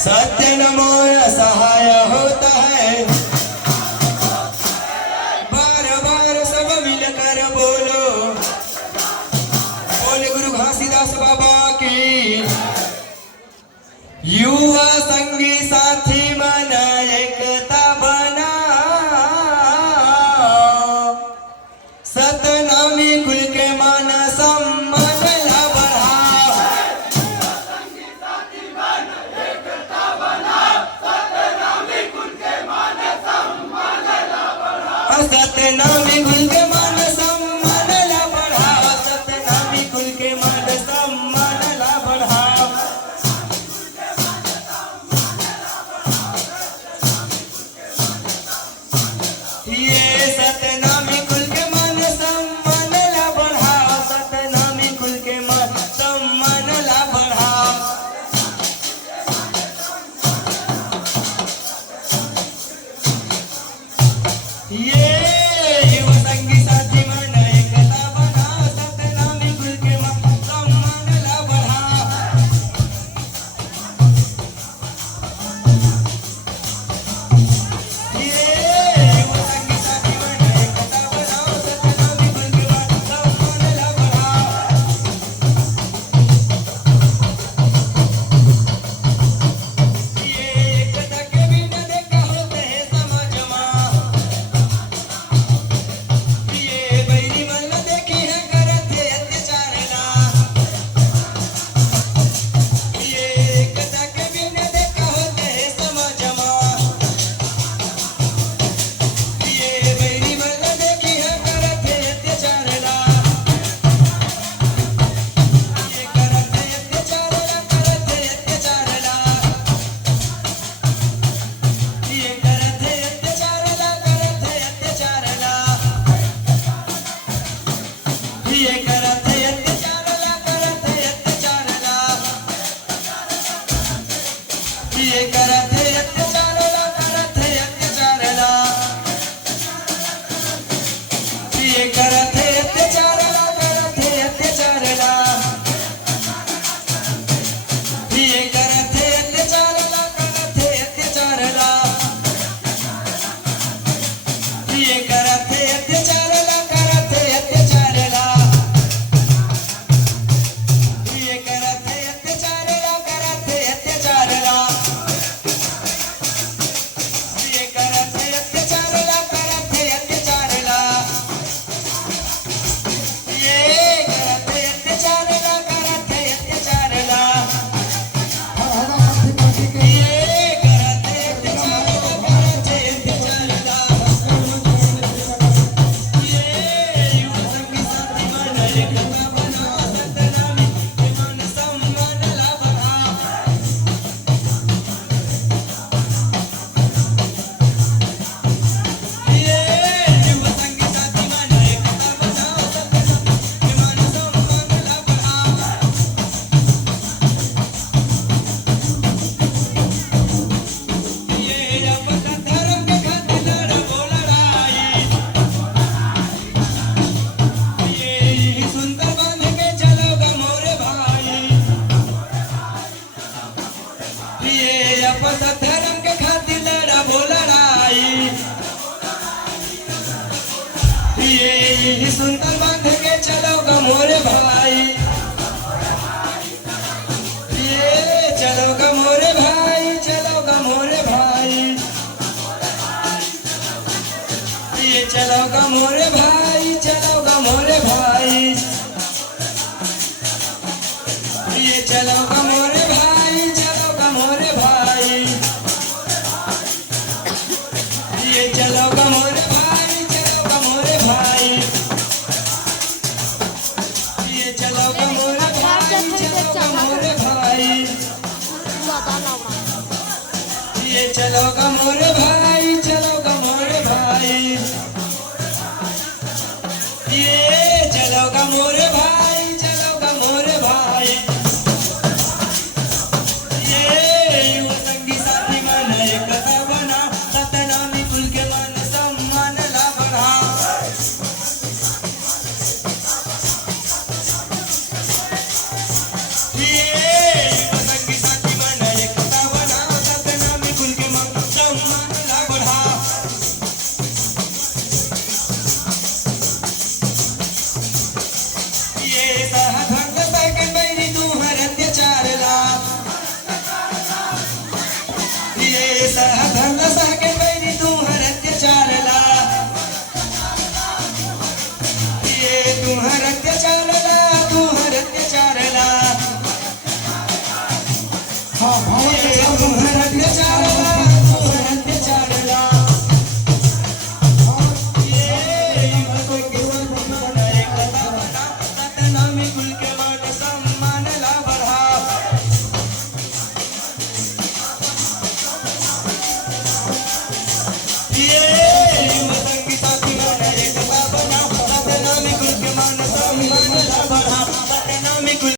सत्य नमोय सहाय होता है। बार बार सब मिलकर बोलो, बोले गुरु घासीदास बाबा की। युवा संगी साथी मन एकता बना, सतनामी खुल के मन सम्मान ला बढ़ा। सतनामी खुल के मन सम्मान ला बढ़ा, सतनामी खुल के मन सम्मान ला बढ़ा। ये सतनामी खुल के मन सम्मान ला बढ़ा, सतनामी खुल के मन सम्मान ला बढ़ा। ये युवा संगी साथी मन एकता बना, सतनामी खुल के मन सम्मान ला बढ़ा। ये युवा संगी साथी मन एकता बना, सतनामी खुल के मन सम्मान ला बढ़ा। ये एकता के बिना देखा होते हैं समाज में, ये बैरी मन देखी है करते अत्याचार ना। ये एकता के बिना देखा होते हैं समाज में, ये बैरी मन देखी है करते अत्याचार ना। ये करते अत्याचार ना, करते अत्याचार ना। ये करते अत्याचार ना, करते अत्याचार ना। ये करते अत्याचार ला, करते अत्याचार ला। ये करते अत्याचार ला, करते अत्याचार ला। ये करते अत्याचार ला, करते अत्याचार ला। ये करते अत्याचार ला, करते अत्याचार ला। ये करते अत्याचार ला, करते अत्याचार ला। ये करते अत्याचार ला, करते अत्याचार ला। ये करते अत्याचार ला, करते अत्याचार ला। ये करते अत्याचार ला, करते अत्याचार ला। ये करते अत्याचार ला, करते अत्याचार ला। ये युवा संगी साथी मन एकता बना, सतनामी के मन सम्मान ला बढ़ा। ये युवा संगी साथी मन एकता बना, सतनामी के मन सम्मान ला बढ़ा। ये अपना धर्म के खातिर लड़बो लड़ाई, ये सुंदर बांध के चलोगा मोरे भाई। ये अपना धर्म के खातिर लड़बो लड़ाई, ये सुंदर बांध के चलोगा मोरे भाई। ये चलोगा मोरे भाई, चलोगा मोरे भाई। ये चलोगा मोरे भाई, चलोगा मोरे भाई। ये चलोगा मोरे भाई, चलोगा मोरे भाई। ये चलोगा मोरे भाई, चलोगा मोरे भाई। ये चलोगा मोरे भाई, चलोगा मोरे भाई। ये चलोगा मोरे भाई, चलोगा मोरे भाई। ये चलोगा मोरे भाई,